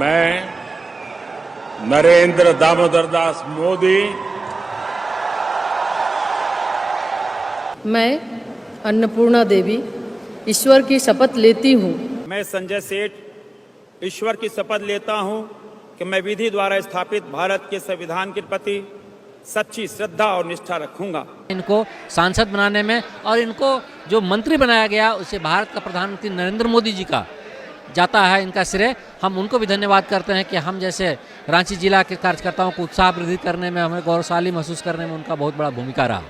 मैं नरेंद्र दामोदर दास मोदी मैं अन्नपूर्णा देवी ईश्वर की शपथ लेती हूँ। मैं संजय सेठ ईश्वर की शपथ लेता हूँ कि मैं विधि द्वारा स्थापित भारत के संविधान के प्रति सच्ची श्रद्धा और निष्ठा रखूंगा। इनको सांसद बनाने में और इनको जो मंत्री बनाया गया उसे भारत का प्रधानमंत्री नरेंद्र मोदी जी का जाता है इनका श्रेय। हम उनको भी धन्यवाद करते हैं कि हम जैसे रांची जिला के कार्यकर्ताओं को उत्साह वृद्धि करने में, हमें गौरवशाली महसूस करने में उनका बहुत बड़ा भूमिका रहा।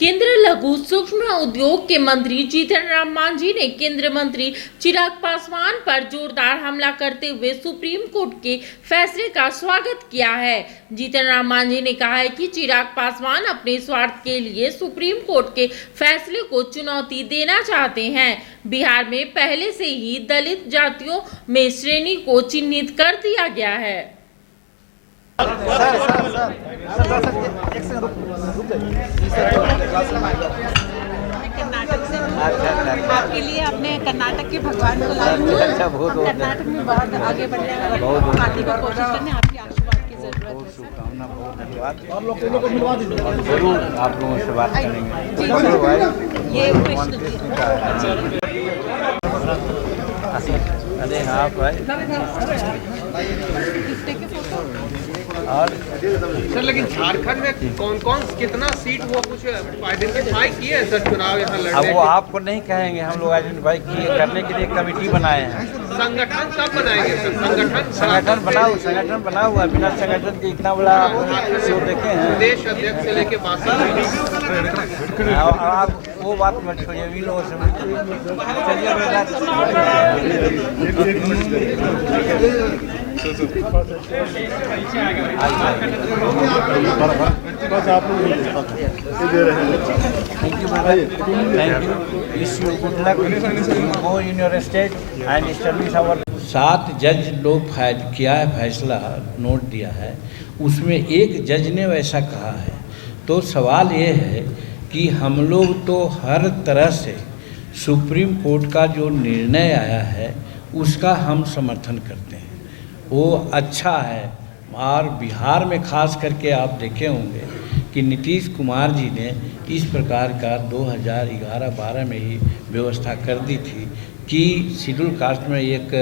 केंद्रीय लघु सूक्ष्म उद्योग के मंत्री जीतन राम मांझी ने केंद्रीय मंत्री चिराग पासवान पर जोरदार हमला करते हुए सुप्रीम कोर्ट के फैसले का स्वागत किया है। जीतन राम मांझी ने कहा है कि चिराग पासवान अपने स्वार्थ के लिए सुप्रीम कोर्ट के फैसले को चुनौती देना चाहते हैं। बिहार में पहले से ही दलित जातियों में श्रेणी को चिन्हित कर दिया गया है। कर्नाटक से आपके लिए अपने कर्नाटक के भगवान को लाए हुए हैं। कर्नाटक में बहुत आगे बढ़ने वाला पार्टी की कोशिश करने आपके आशीर्वाद की जरूरत है। शुभकामना, बहुत धन्यवाद। और जरूर आप लोगों से बात करेंगे। ये कृष्ण अरे हाँ भाई और सर, लेकिन झारखंड में कौन कौन कितना सीट वो कुछ आइडेंटिफाई किए हैं सर चुनाव यहाँ लड़ने? अब वो आपको नहीं कहेंगे, हम लोग आइडेंटिफाई किए करने के लिए कमेटी बनाए हैं। संगठन कब बनाएंगे सर? संगठन बना हुआ, बिना संगठन के इतना बड़ा शो देखे हैं। प्रदेश अध्यक्ष से लेके आप वो बात मत छोड़िए, इन लोगों से Thank you, brother. Thank you. Wish you good luck. You go in your state and establish our 7 जज लोग किया है फैसला, नोट दिया है, उसमें एक जज ने वैसा कहा है। तो सवाल ये है कि हम लोग तो हर तरह से सुप्रीम कोर्ट का जो निर्णय आया है उसका हम समर्थन करते हैं, वो अच्छा है। और बिहार में खास करके आप देखे होंगे कि नीतीश कुमार जी ने इस प्रकार का 2011-12 में ही व्यवस्था कर दी थी कि शेड्यूल कास्ट में एक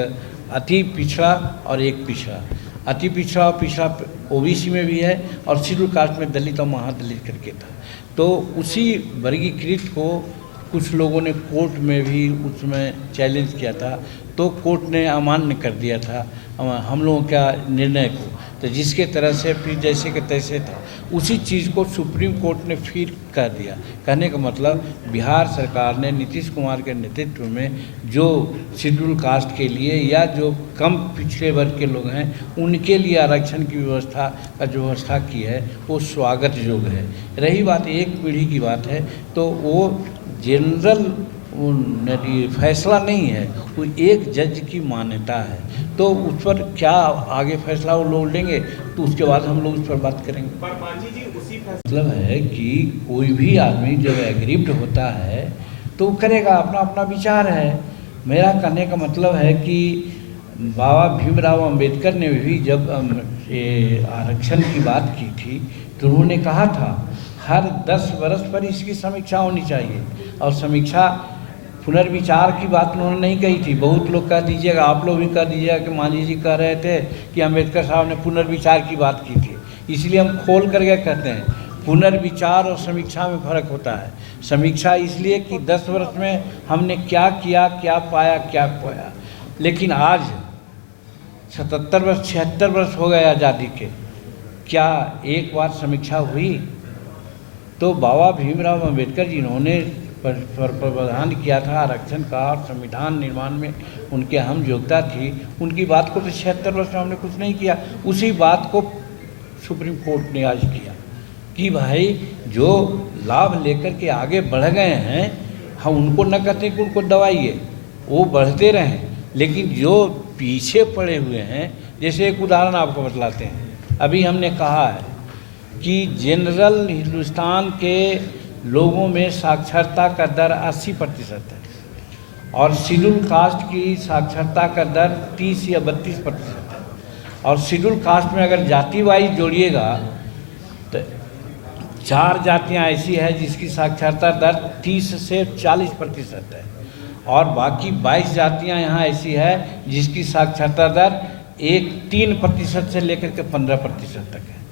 अति पिछड़ा और एक पिछड़ा, अति पिछड़ा और पिछड़ा ओबीसी में भी है और शेड्यूल कास्ट में दलित और महादलित करके था। तो उसी वर्गीकृत को कुछ लोगों ने कोर्ट में भी उसमें चैलेंज किया था, तो कोर्ट ने अमान्य कर दिया था हम लोगों का निर्णय को। तो जिसके तरह से फिर जैसे कि तैसे था, उसी चीज़ को सुप्रीम कोर्ट ने फिर कर दिया। कहने का मतलब बिहार सरकार ने नीतीश कुमार के नेतृत्व में जो शेड्यूल कास्ट के लिए या जो कम पिछड़े वर्ग के लोग हैं उनके लिए आरक्षण की व्यवस्था की है, वो स्वागत योग्य है। रही बात एक पीढ़ी की बात है, तो वो जनरल फैसला नहीं है, वो एक जज की मान्यता है। तो उस पर क्या आगे फैसला वो लोग लेंगे तो उसके बाद हम लोग उस पर बात करेंगे। मतलब है कि कोई भी आदमी जब एग्रीव्ड होता है तो करेगा, अपना अपना विचार है। मेरा कहने का मतलब है कि बाबा भीमराव अंबेडकर ने भी जब आरक्षण की बात की थी तो उन्होंने कहा था हर 10 वर्ष पर इसकी समीक्षा होनी चाहिए। और समीक्षा पुनर्विचार की बात उन्होंने नहीं कही थी। बहुत लोग कह दीजिएगा, आप लोग भी कह दीजिएगा कि मांझी जी कह रहे थे कि अंबेडकर साहब ने पुनर्विचार की बात की थी। इसलिए हम खोल करके कहते हैं पुनर्विचार और समीक्षा में फ़र्क होता है। समीक्षा इसलिए कि 10 वर्ष में हमने क्या किया, क्या पाया, क्या खोया। लेकिन आज 77 वर्ष 76 वर्ष हो गए आज़ादी के, क्या एक बार समीक्षा हुई? तो बाबा भीमराव अंबेडकर जिन्होंने प्रावधान किया था आरक्षण का और संविधान निर्माण में उनके अहम योगदान थी, उनकी बात को तो 76 वर्ष में हमने कुछ नहीं किया। उसी बात को सुप्रीम कोर्ट ने आज किया कि भाई जो लाभ लेकर के आगे बढ़ गए हैं, हम उनको न कहते कि उनको दबाइए, वो बढ़ते रहें, लेकिन जो पीछे पड़े हुए हैं, जैसे एक उदाहरण आपको बतलाते हैं। अभी हमने कहा है कि जनरल हिंदुस्तान के लोगों में साक्षरता का दर 80% है और शेड्यूल कास्ट की साक्षरता का दर 30 या 32% है। और शेड्यूल कास्ट में अगर जाति वाइज जोड़िएगा तो 4 जातियां ऐसी है जिसकी साक्षरता दर 30 से 40% है, और बाकी 22 जातियां यहाँ ऐसी है जिसकी साक्षरता दर 3% से लेकर के 15% तक है।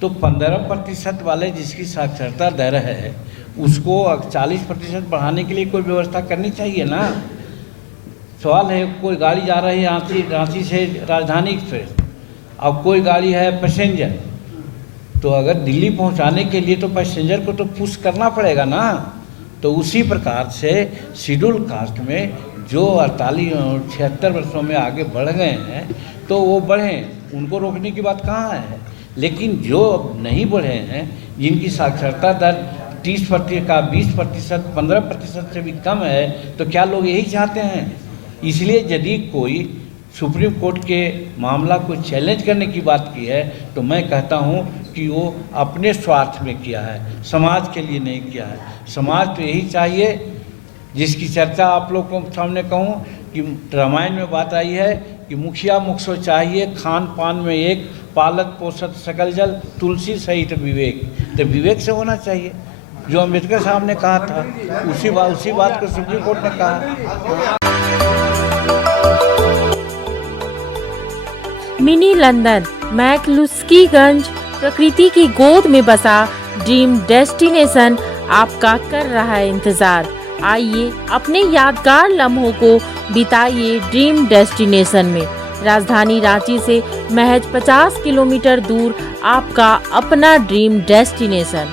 तो 15% वाले जिसकी साक्षरता दर है उसको 40% बढ़ाने के लिए कोई व्यवस्था करनी चाहिए ना। सवाल है, कोई गाड़ी जा रही है रांची से राजधानी एक्सप्रेस, अब कोई गाड़ी है पैसेंजर, तो अगर दिल्ली पहुंचाने के लिए तो पैसेंजर को तो पुश करना पड़ेगा ना। तो उसी प्रकार से शेड्यूल कास्ट में जो 48 और 76 वर्षों में आगे बढ़ गए हैं तो वो बढ़ें, उनको रोकने की बात कहाँ है। लेकिन जो नहीं बढ़े हैं, जिनकी साक्षरता दर 30% का 20%, 15% से भी कम है, तो क्या लोग यही चाहते हैं? इसलिए यदि कोई सुप्रीम कोर्ट के मामला को चैलेंज करने की बात की है तो मैं कहता हूं कि वो अपने स्वार्थ में किया है, समाज के लिए नहीं किया है। समाज तो यही चाहिए जिसकी चर्चा आप लोग को सामने कहूं कि रामायण में बात आई है कि मुखिया मुखसो चाहिए, खान पान में एक, पालक पोषक सकल जल, तुलसी सहित विवेक। तो विवेक से होना चाहिए, जो अम्बेडकर साहब ने कहा था, उसी बात को सुप्रीम कोर्ट ने कहा। मिनी लंदन मैक्लुस्कीगंज प्रकृति की गोद में बसा ड्रीम डेस्टिनेशन आपका कर रहा है इंतजार। आइए अपने यादगार लम्हों को बिताइए ड्रीम डेस्टिनेशन में। राजधानी रांची से महज 50 किलोमीटर दूर आपका अपना ड्रीम डेस्टिनेशन।